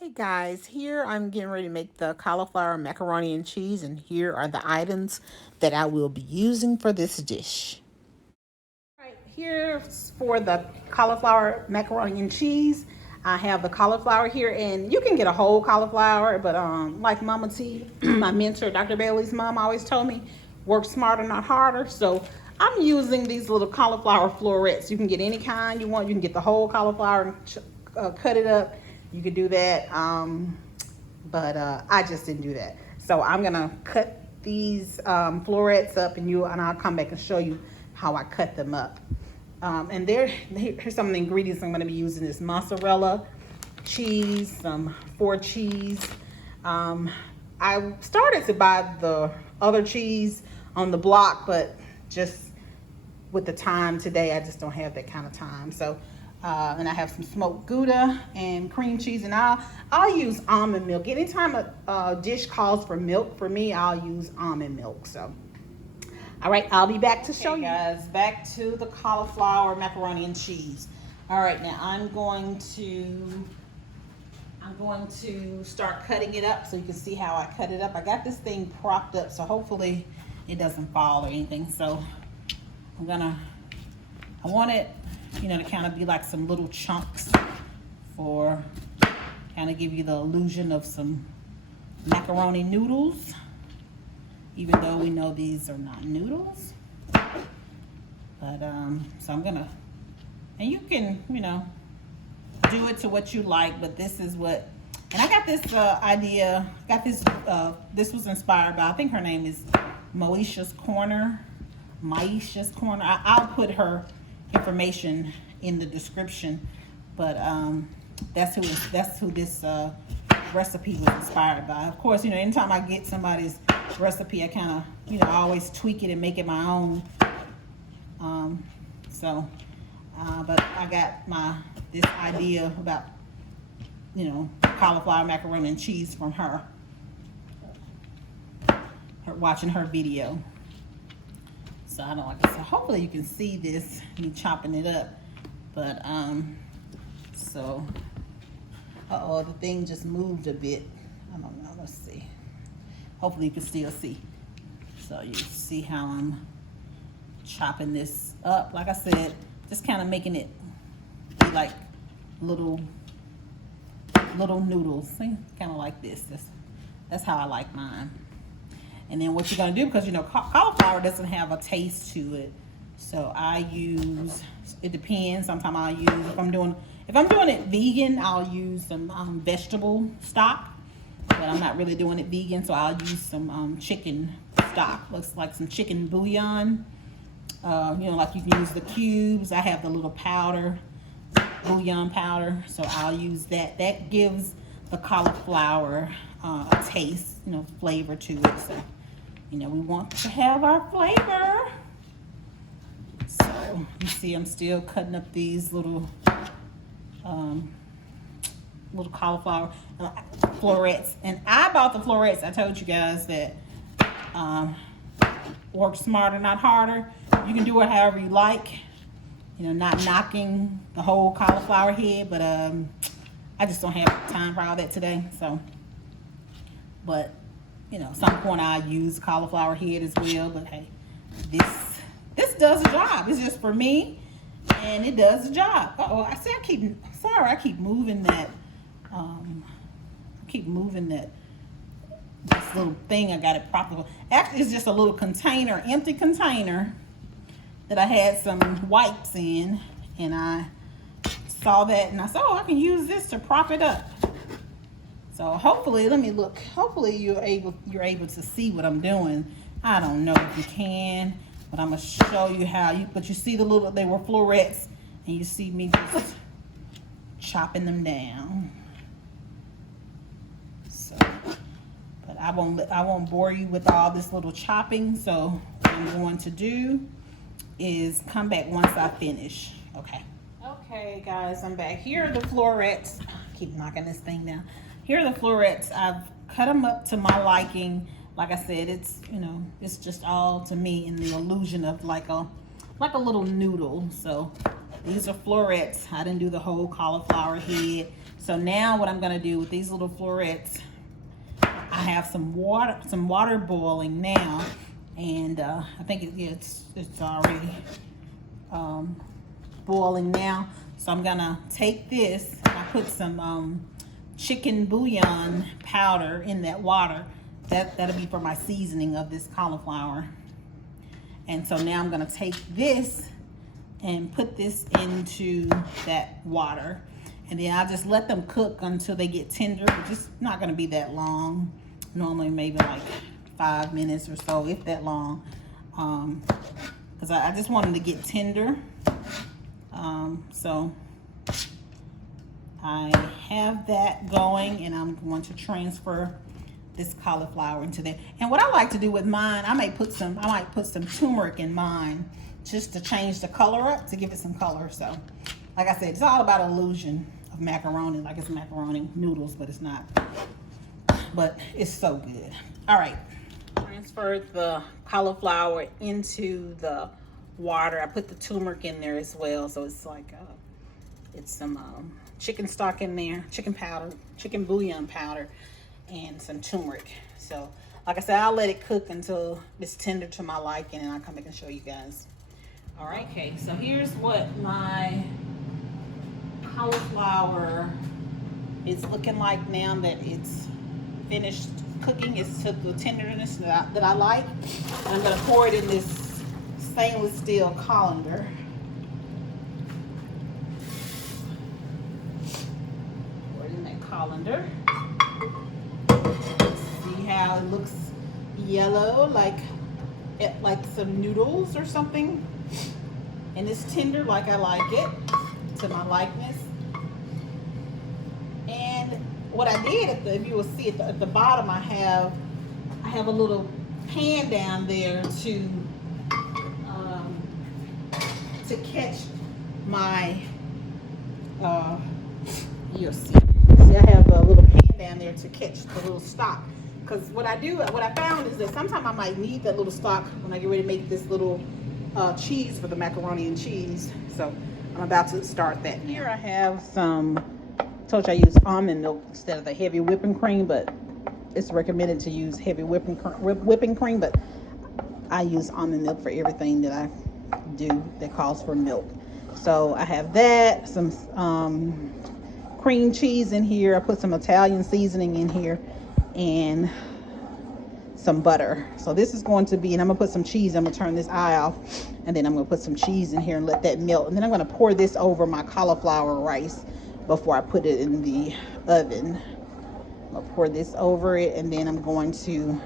Hey guys, here I'm getting ready to make the cauliflower macaroni and cheese, and here are the items that I will be using for this dish. All right, here's for the cauliflower macaroni and cheese. I have the cauliflower here, and you can get a whole cauliflower, but like Mama T, my mentor, Dr. Bailey's mom, always told me, work smarter, not harder. So I'm using these little cauliflower florets. You can get any kind you want. You can get the whole cauliflower and cut it up. You could do that, but I just didn't do that. So I'm gonna cut these florets up, and I'll come back and show you how I cut them up. And here's some of the ingredients I'm gonna be using: is mozzarella cheese, some Ford cheese. I started to buy the other cheese on the block, but just with the time today, I just don't have that kind of time. So, and I have some smoked gouda and cream cheese, and I'll use almond milk. Anytime a dish calls for milk, for me, I'll use almond milk. So, all right, I'll be back to show you guys. Back to the cauliflower macaroni and cheese. All right, now I'm going to start cutting it up so you can see how I cut it up. I got this thing propped up, so hopefully it doesn't fall or anything. So I want it, to kind of be like some little chunks for kind of give you the illusion of some macaroni noodles, even though we know these are not noodles. But so I'm gonna, and you can, do it to what you like, but this is what, and I got this idea, this was inspired by, I think her name is Maisha's Corner. I'll put her information in the description, but that's who this recipe was inspired by. Of course, anytime I get somebody's recipe, I kind of, I always tweak it and make it my own. But I got this idea about, cauliflower macaroni and cheese from her watching her video. So I don't like it. So hopefully you can see this, me chopping it up. But the thing just moved a bit. I don't know. Let's see. Hopefully you can still see. So you see how I'm chopping this up. Like I said, just kind of making it be like little noodles. See, kind of like this. That's how I like mine. And then what you're gonna do, because cauliflower doesn't have a taste to it, so I use, it depends. Sometimes I'll use, if I'm doing it vegan, I'll use some vegetable stock, but I'm not really doing it vegan, so I'll use some chicken stock. Looks like some chicken bouillon. Like you can use the cubes. I have the little powder, bouillon powder, so I'll use that. That gives the cauliflower a taste, flavor to it. So we want to have our flavor. So you see I'm still cutting up these little cauliflower florets. And I bought the florets. I told you guys that work smarter, not harder. You can do it however you like, not knocking the whole cauliflower head, but I just don't have time for all that today. So, but some point I use cauliflower head as well. But hey, this does the job. It's just for me, and it does the job. I keep moving that. This little thing I got it properly. Actually, it's just a little container, empty container that I had some wipes in, and I saw that, and I said, I can use this to prop it up. So hopefully, let me look. Hopefully you're able to see what I'm doing. I don't know if you can, but I'm gonna show you how. But you see they were florets, and you see me just chopping them down. So, but I won't bore you with all this little chopping. So what I'm going to do is come back once I finish. Okay, guys, I'm back. Here are the florets. I keep knocking this thing down. Here are the florets. I've cut them up to my liking. Like I said, it's just all to me in the illusion of like a little noodle. So these are florets. I didn't do the whole cauliflower head. So now what I'm gonna do with these little florets, I have some water boiling now, and I think it's already boiling now. So I'm gonna take this. I put some chicken bouillon powder in that water. That'll be for my seasoning of this cauliflower. And so now I'm gonna take this and put this into that water, and then I'll just let them cook until they get tender, which is not gonna be that long. Normally maybe like 5 minutes or so, if that long, because I just want them to get tender. So I have that going, and I'm going to transfer this cauliflower into there. And what I like to do with mine, I might put some turmeric in mine just to change the color up, to give it some color. So like I said, it's all about illusion of macaroni, like it's macaroni noodles, but it's not. But it's so good. All right, transferred the cauliflower into the water. I put the turmeric in there as well, so it's like it's some chicken stock in there, chicken powder, chicken bouillon powder, and some turmeric. So like I said, I'll let it cook until it's tender to my liking, and I'll come back and show you guys. All right, okay, so here's what my cauliflower is looking like now that it's finished cooking. It's to the tenderness that I like. And I'm gonna pour it in this stainless steel colander. Pour it in that colander. See how it looks yellow, like some noodles or something. And it's tender like I like it, to my likeness. And what I did, if you will see at the bottom, I have a little pan down there to catch my you'll see. See, I have a little pan down there to catch the little stock. Because what I found is that sometimes I might need that little stock when I get ready to make this little cheese for the macaroni and cheese. So I'm about to start that now. Here I have some, told you I use almond milk instead of the heavy whipping cream, but it's recommended to use heavy whipping cream, but I use almond milk for everything that I do that calls for milk. So I have that, some cream cheese in here. I put some Italian seasoning in here, and some butter. So this is going to be, and I'm gonna put some cheese. I'm gonna turn this eye off, and then I'm gonna put some cheese in here and let that melt. And then I'm gonna pour this over my cauliflower rice before I put it in the oven. I'm gonna pour this over it, and then I'm going to,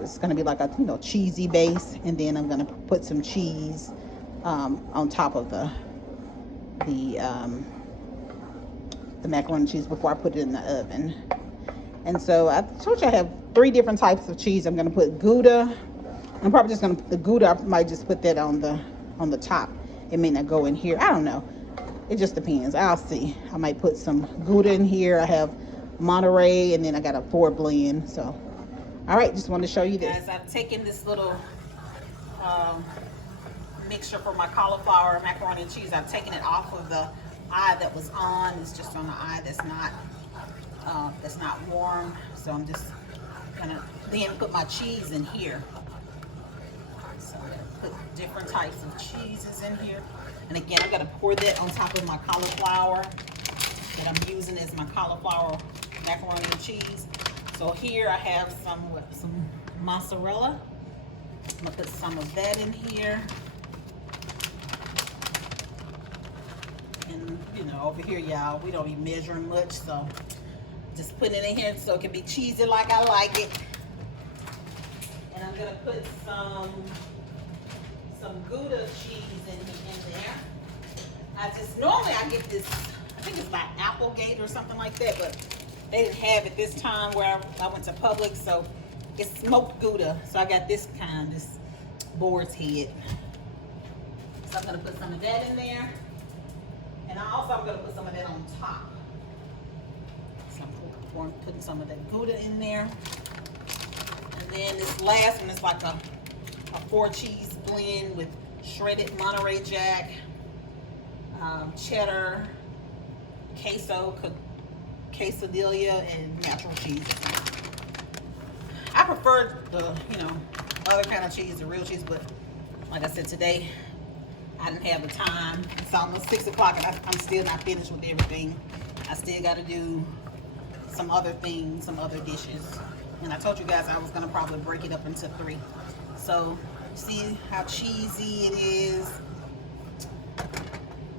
it's gonna be like a cheesy base, and then I'm gonna put some cheese on top of the macaroni and cheese before I put it in the oven. And so I told you I have 3 different types of cheese. I'm gonna put Gouda. I'm probably just gonna put the Gouda. I might just put that on the top. It may not go in here. I don't know. It just depends. I'll see. I might put some Gouda in here. I have Monterey, and then I got a 4 blend. So, all right, just wanted to show you this. Guys, I've taken this little mixture for my cauliflower macaroni and cheese. I've taken it off of the eye that was on. It's just on the eye that's not warm. So I'm just gonna then put my cheese in here. So I'm gonna put different types of cheeses in here. And again, I'm gonna pour that on top of my cauliflower that I'm using as my cauliflower macaroni and cheese. So here I have some mozzarella. I'm gonna put some of that in here. And over here, y'all, we don't even measure much, so just putting it in here so it can be cheesy like I like it. And I'm gonna put some Gouda cheese in there. Normally I get this, I think it's by Applegate or something like that, but they didn't have it this time where I went to Publix, so it's smoked Gouda. So I got this kind, this boar's head. So I'm gonna put some of that in there. And I'm gonna put some of that on top. So I'm putting some of that Gouda in there. And then this last one is like a 4 cheese blend with shredded Monterey Jack, cheddar, quesadilla and natural cheese. I prefer the, other kind of cheese, the real cheese, but like I said, today I didn't have the time. It's almost 6 o'clock and I'm still not finished with everything. I still got to do some other things, some other dishes. And I told you guys I was going to probably break it up into 3. So, see how cheesy it is?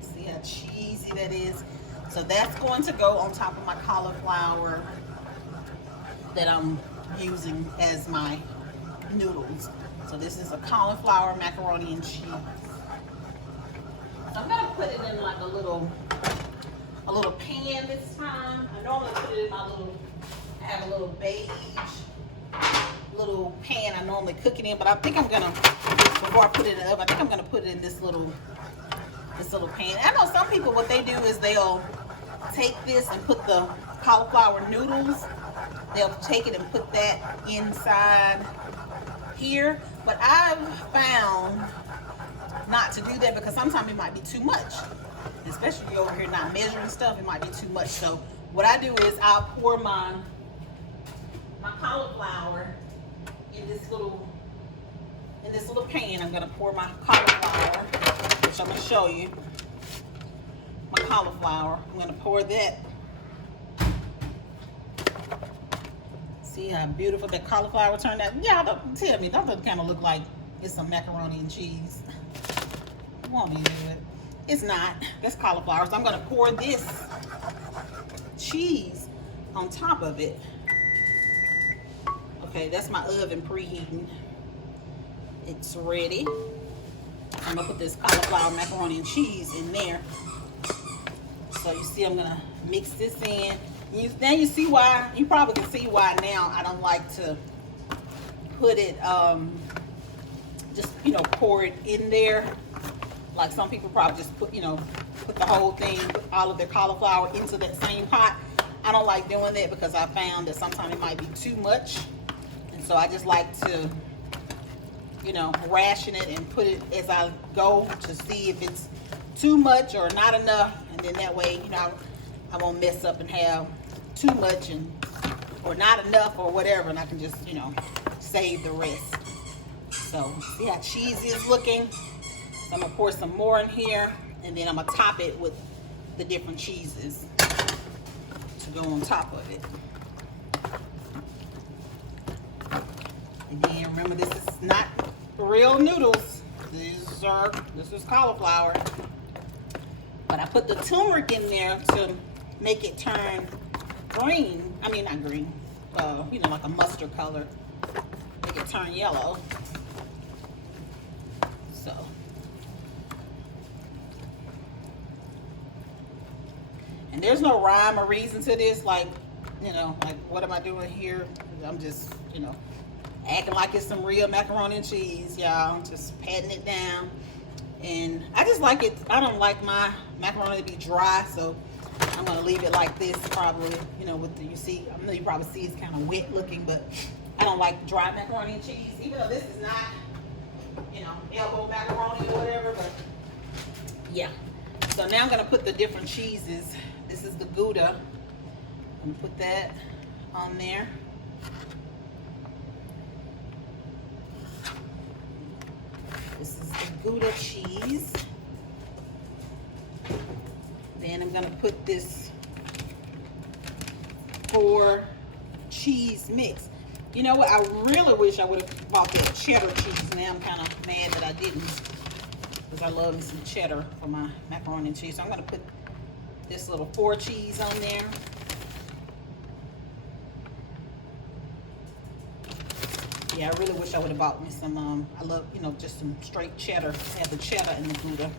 See how cheesy that is? So that's going to go on top of my cauliflower that I'm using as my noodles. So this is a cauliflower macaroni and cheese. So I'm going to put it in like a little pan this time. I normally put it in my I have a little beige little pan I normally cook it in, but I think I'm gonna, before I put it in the oven, I think I'm gonna put it in this little pan. I know some people, what they do is they'll take this and put the cauliflower noodles, they'll take it and put that inside here, but I've found not to do that because sometimes it might be too much, especially if you're over here not measuring stuff. It might be too much. So what I do is I'll pour my cauliflower in this little pan. I'm gonna pour my cauliflower, which I'm gonna show you. My cauliflower, I'm gonna pour that. See how beautiful that cauliflower turned out? Yeah, don't tell me, that doesn't kind of look like it's some macaroni and cheese. It won't be good. It's not. That's cauliflower. So I'm gonna pour this cheese on top of it. Okay, that's my oven preheating. It's ready. I'm gonna put this cauliflower macaroni and cheese in there. So you see, I'm gonna mix this in. Now you see why, you probably can see why now I don't like to put it, just, pour it in there. Like some people probably just put the whole thing, put all of their cauliflower into that same pot. I don't like doing that because I found that sometimes it might be too much. And so I just like to, ration it and put it as I go to see if it's too much or not enough. And then that way, I won't mess up and have too much or not enough or whatever. And I can just, save the rest. So see how cheesy it's looking? So I'm gonna pour some more in here, and then I'm gonna top it with the different cheeses to go on top of it. And then remember, this is not real noodles. This is cauliflower. But I put the turmeric in there to make it turn green. I mean, not green. Like a mustard color. Make it turn yellow. So. And there's no rhyme or reason to this. Like what am I doing here? I'm just, acting like it's some real macaroni and cheese, y'all. Just patting it down. And I just like it. I don't like my macaroni to be dry, so I'm gonna leave it like this probably, with the, you see, I know you probably see it's kind of wet looking, but I don't like dry macaroni and cheese, even though this is not, elbow macaroni or whatever, but yeah. So now I'm gonna put the different cheeses. This is the gouda. I'm gonna put that on there. This is the gouda cheese. Then I'm gonna put this 4 cheese mix. You know what? I really wish I would have bought that cheddar cheese. Now I'm kind of mad that I didn't, because I love me some cheddar for my macaroni and cheese. So I'm gonna put this little 4 cheese on there. Yeah, I really wish I would have bought me some, I love, just some straight cheddar. Have the cheddar and the gouda.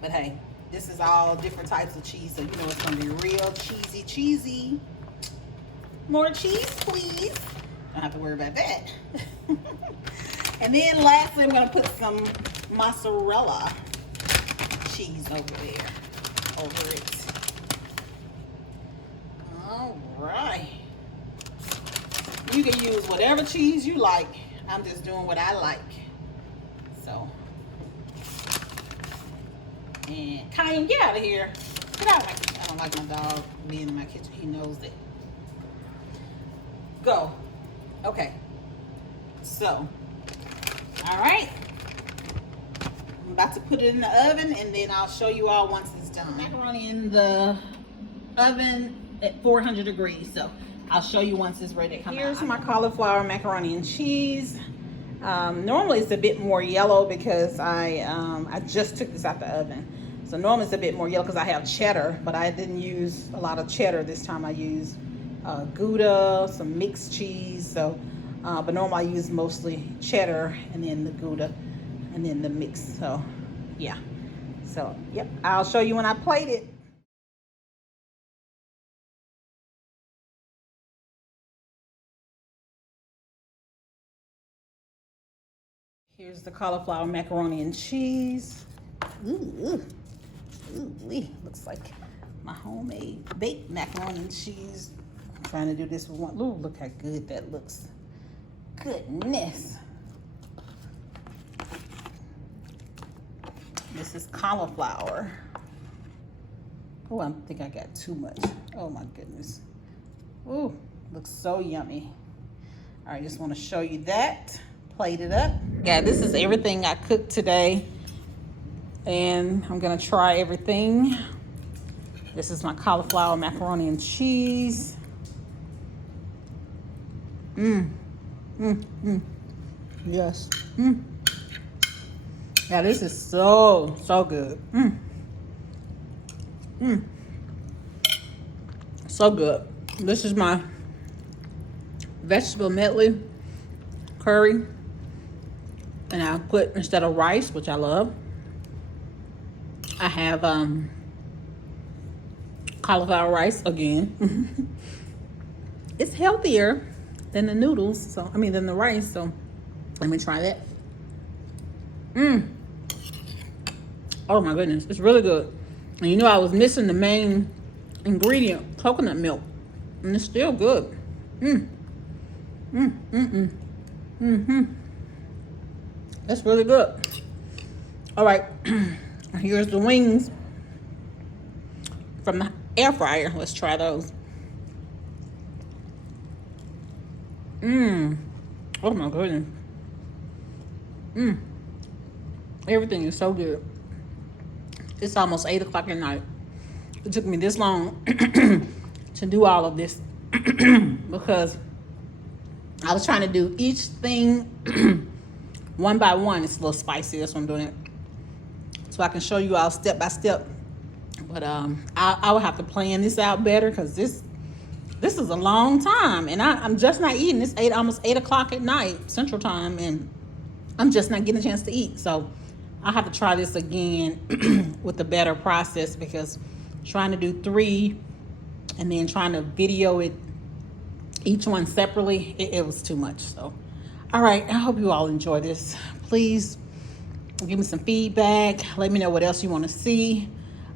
But hey, this is all different types of cheese, so it's gonna be real cheesy. More cheese, please. Don't have to worry about that. And then lastly, I'm gonna put some mozzarella cheese over it. All right. You can use whatever cheese you like. I'm just doing what I like. So, and Cayenne, get out of here. Get out of my don't like my dog being in my kitchen. He knows it. Go. Okay. So, all right. I'm about to put it in the oven, and then I'll show you all once it's done. Macaroni in the oven at 400 degrees. So I'll show you once it's ready to come out. Here's my cauliflower macaroni and cheese. Normally it's a bit more yellow because I just took this out the oven. So normally it's a bit more yellow because I have cheddar, but I didn't use a lot of cheddar this time. I used gouda, some mixed cheese. So, but normally I use mostly cheddar and then the gouda and then the mix. So yeah. So yep, I'll show you when I plate it. Here's the cauliflower macaroni and cheese. Ooh, looks like my homemade baked macaroni and cheese. I'm trying to do this with one. Ooh, look how good that looks. Goodness. This is cauliflower. Oh, I think I got too much. Oh my goodness. Ooh, looks so yummy. All right, just want to show you that. Plate it up. Yeah, this is everything I cooked today, and I'm gonna try everything. This is my cauliflower macaroni and cheese. Yes. Yeah, this is so good. So good. This is my vegetable medley curry. And I'll put, instead of rice, which I love, I have cauliflower rice again. It's healthier than the noodles, so I mean than the rice. So let me try that. Oh my goodness, it's really good. And you know I was missing the main ingredient, coconut milk, and it's still good. That's really good. All right, here's the wings from the air fryer. Let's try those. Oh my goodness. Everything is so good. It's almost 8 o'clock at night. It took me this long to do all of this because I was trying to do each thing one by one. It's a little spicy, that's why I'm doing it, so I can show you all step by step. But I will have to plan this out better because this is a long time, and I'm just not eating. It's almost 8 o'clock at night Central Time, and I'm just not getting a chance to eat. So I'll have to try this again with a better process, because trying to do 3 and then trying to video it each one separately, it was too much. So all right, I hope you all enjoy this. Please give me some feedback. Let me know what else you want to see.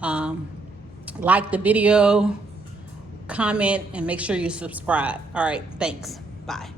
Like the video, comment, and make sure you subscribe. All right, thanks. Bye.